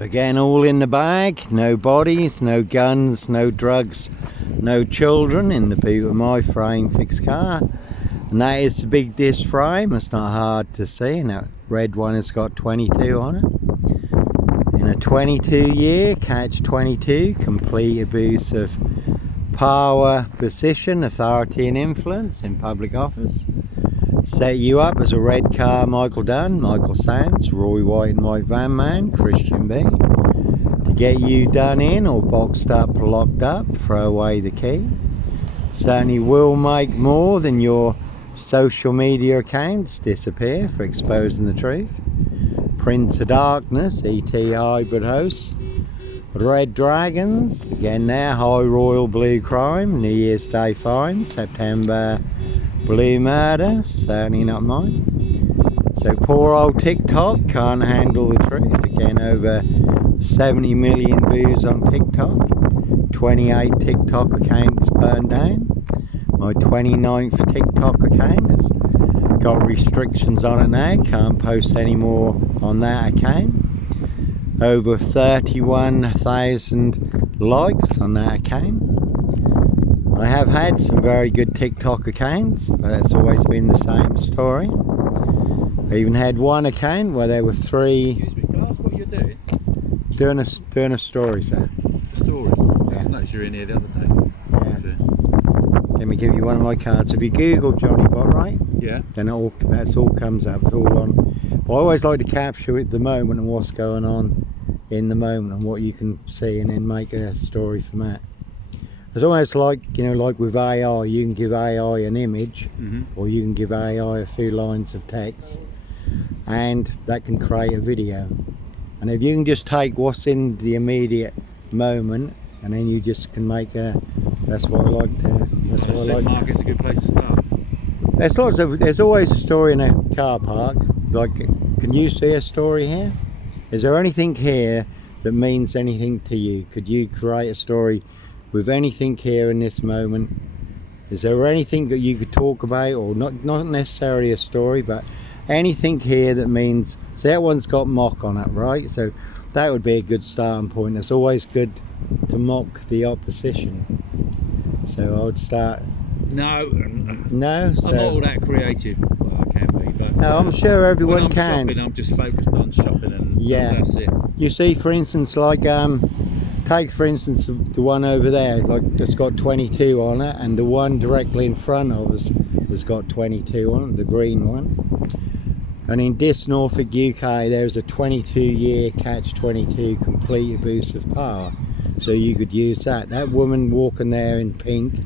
So again, all in the bag, no bodies, no guns, no drugs, no children in the boot of my frame fixed car. And that is the big disc frame. It's not hard to see, and that red one has got 22 on it. In a 22 year catch 22, complete abuse of power, position, authority and influence in public office. Set you up as a red car Michael Dunn, Michael Sands, Roy White and White Van Man, Christian B. To get you done in or boxed up, locked up, throw away the key. Certainly will make more than your social media accounts disappear for exposing the truth. Prince of Darkness, ET hybrid hosts. Red Dragons, again there, High Royal Blue Crime, New Year's Day fine, September Blue Murder, certainly not mine. So poor old TikTok can't handle the truth. Again, over 70 million views on TikTok, 28 TikTok accounts burned down. My 29th TikTok account has got restrictions on it now, can't post any more on that account. Over 31,000 likes on that account. I have had some very good TikTok accounts, but it's always been the same story. I even had one account where there were three. Excuse me, can I ask what you're doing? Doing a story, sir. A story? I just noticed you were in here the other day. Yeah. Let me give you one of my cards. If you Google Johnny Botwright, yeah, then that's all comes up. It's all on. But I always like to capture it the moment and what's going on in the moment and what you can see, and then make a story from that. It's almost like, you know, like with AI, you can give AI an image, or you can give AI a few lines of text, and that can create a video. And if you can just take what's in the immediate moment, and then you just can make that's what I like to. That's what I like. Market's a good place to start. There's always a story in a car park. Like, can you see a story here? Is there anything here that means anything to you? Could you create a story with anything here in this moment? Is there anything that you could talk about, or not necessarily a story, but anything here that means, so that one's got mock on it, right? So that would be a good starting point. It's always good to mock the opposition. So I would start. No, so, I'm not all that creative. Well, I can be, but no, I'm sure everyone when I'm can. shopping, I'm just focused on shopping, and that's it. You see, for instance, like take for instance the one over there, like that's got 22 on it, and the one directly in front of us has got 22 on it, the green one. And in this Norfolk, UK, there's a 22-year catch 22 complete abuse of power. So you could use that. That woman walking there in pink,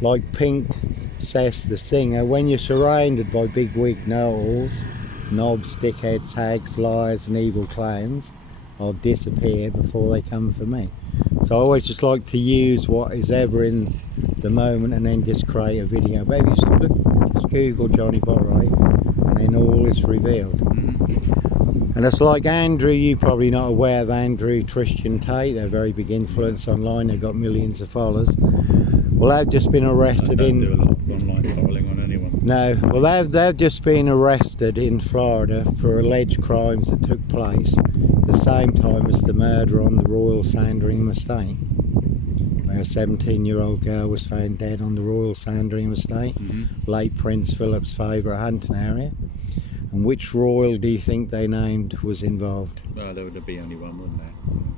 like Pink says, the singer, when you're surrounded by big wig know-alls, knobs, dickheads, hags, liars and evil clowns, I'll disappear before they come for me. So I always just like to use what is ever in the moment and then just create a video. But if you just Google Johnny Botwright, and then all is revealed. And it's like Andrew, you're probably not aware of Andrew, Christian Tate. They're a very big influence online. They've got millions of followers. Well, they've just been arrested I don't do a lot of online following on anyone. No, well, they've just been arrested in Florida for alleged crimes that took place at the same time as the murder on the Royal Sandringham estate, where a 17-year-old girl was found dead on the Royal Sandringham estate, late Prince Philip's favourite hunting area. And which royal do you think they named was involved? Well, there would be only one, wouldn't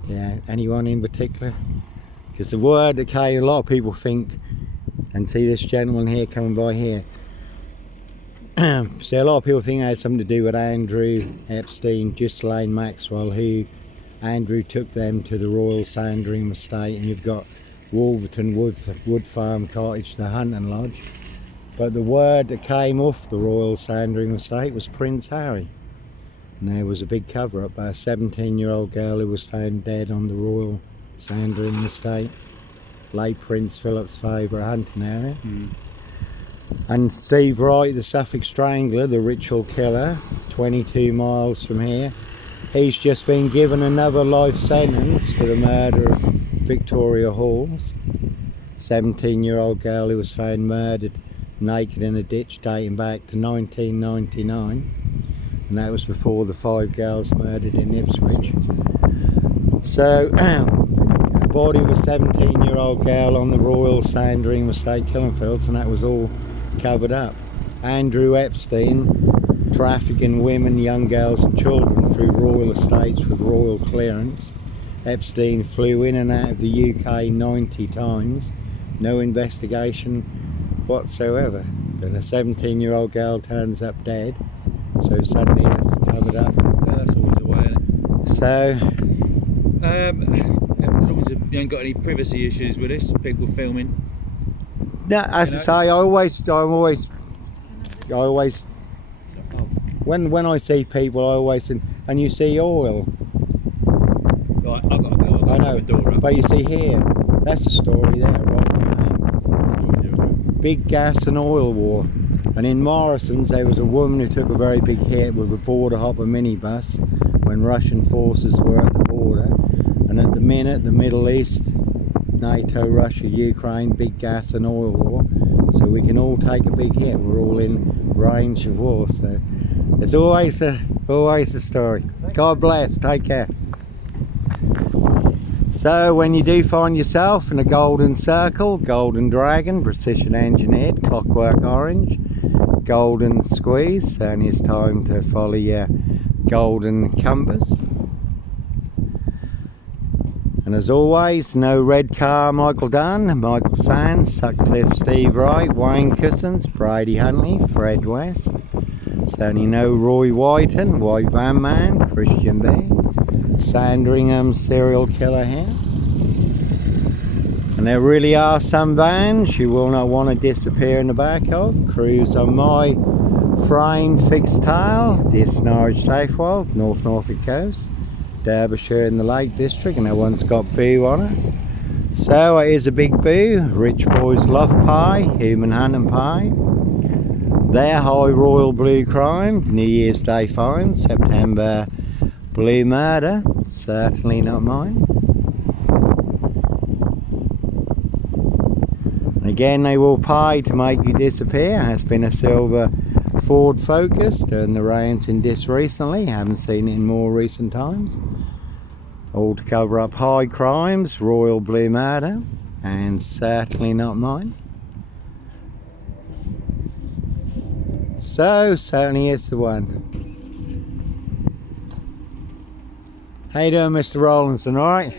there? Yeah, anyone in particular? Because the word, okay, a lot of people think, and see this gentleman here coming by here, so a lot of people think it had something to do with Andrew Epstein, Ghislaine Maxwell, who Andrew took them to the Royal Sandringham estate, and you've got Wolverton Wood Farm Cottage, the hunting lodge. But the word that came off the Royal Sandringham estate was Prince Harry. And there was a big cover-up by a 17-year-old girl who was found dead on the Royal Sandringham estate, late Prince Philip's favourite hunting area. And Steve Wright, the Suffolk Strangler, the ritual killer, 22 miles from here, he's just been given another life sentence for the murder of Victoria Halls, 17-year-old girl who was found murdered naked in a ditch dating back to 1999. and that was before the 5 girls murdered in Ipswich. So a body of a 17-year-old girl on the Royal Sandringham Estate, Killenfields, and that was all covered up. Andrew Epstein trafficking women, young girls and children through royal estates with royal clearance. Epstein flew in and out of the UK 90 times, no investigation whatsoever. But a 17-year-old girl turns up dead, so suddenly it's covered up. Yeah, that's always the way, isn't it? So, as long as you ain't got any privacy issues with this, people filming. no, as I say, I always, when I see people, I always, and you see oil. Right, I've got to go. I know, but you see here, that's the story there, right? Big gas and oil war. And in Morrison's there was a woman who took a very big hit with a border hopper minibus when Russian forces were at the border. And at the minute, the Middle East, NATO, Russia, Ukraine, big gas and oil war. So we can all take a big hit. We're all in range of war. So it's always the story. God bless. Take care. So when you do find yourself in a golden circle, golden dragon, precision engineered, clockwork orange, golden squeeze, then it's time to follow your golden compass. And as always, no red car, Michael Dunn, Michael Sands, Sutcliffe, Steve Wright, Wayne Cousins, Brady Huntley, Fred West, certainly no Roy Whiten, White Van Man, Christian B, Sandringham serial killer here. And there really are some vans you will not want to disappear in the back of. Cruise on my framed fixed tail, this Norwich Safewold, North Norfolk coast, Derbyshire in the Lake District, and that one's got boo on it. So it is a big boo, Rich Boys Love Pie, Human Hand and Pie. Their High Royal Blue Crime, New Year's Day Find, September Blue Murder, certainly not mine. Again, they will pay to make you disappear. Has been a silver Ford Focus, turned the reins in this recently, haven't seen it in more recent times. All to cover up high crimes, Royal Blue Murder, and certainly not mine. So, certainly is the one. How you doing, Mr. Rollinson, alright?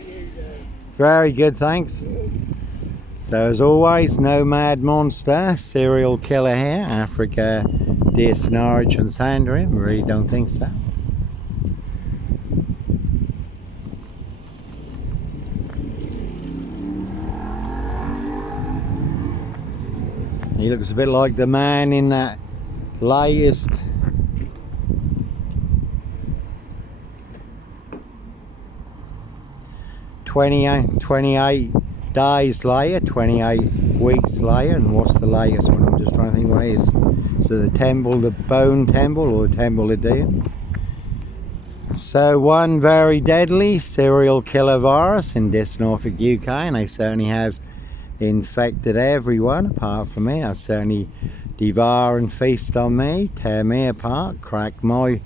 Very good, thanks. So as always, no mad monster, serial killer here, Africa, Dis, Norwich and Sandringham, really don't think so. He looks a bit like the man in that latest "28 days later, 28 weeks later," and what's the latest one? I'm just trying to think what it is. So the temple, the bone temple, or the temple of doom. So one very deadly serial killer virus in this Norfolk, UK, and they certainly have infected everyone apart from me. I certainly devour and feast on me, tear me apart, crack my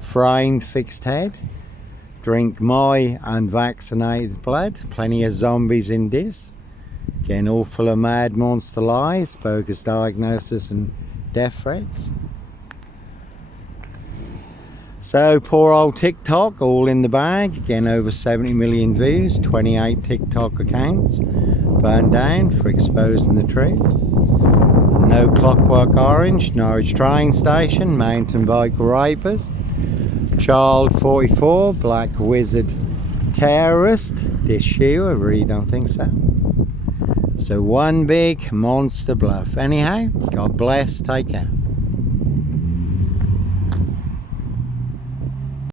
framed fixed head, drink my unvaccinated blood. Plenty of zombies in this. Again, all full of mad monster lies, bogus diagnosis and death threats. So poor old TikTok, all in the bag. Again, over 70 million views, 28 TikTok accounts burned down for exposing the truth. No Clockwork Orange, Norwich train station, mountain bike rapist, Child 44, Black Wizard terrorist, this shoe, I really don't think so. So one big monster bluff. Anyhow, God bless, take care.